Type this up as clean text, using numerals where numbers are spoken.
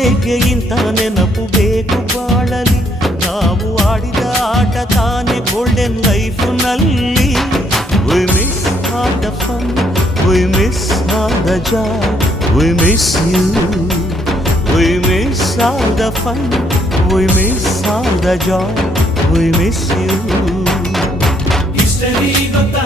ಹೇಗೆ ಇಂಥ ನೆನಪು ಬೇಕು ಬಾಳಲಿ. ನಾವು ಆಡಿದ ಆಟ ತಾನೆ golden ಲೈಫ್ನಲ್ಲಿ. We miss all the fun, we miss all the joy, we miss you. We miss all the fun, we miss all the joy, we miss you. History ಗೊತ್ತಾ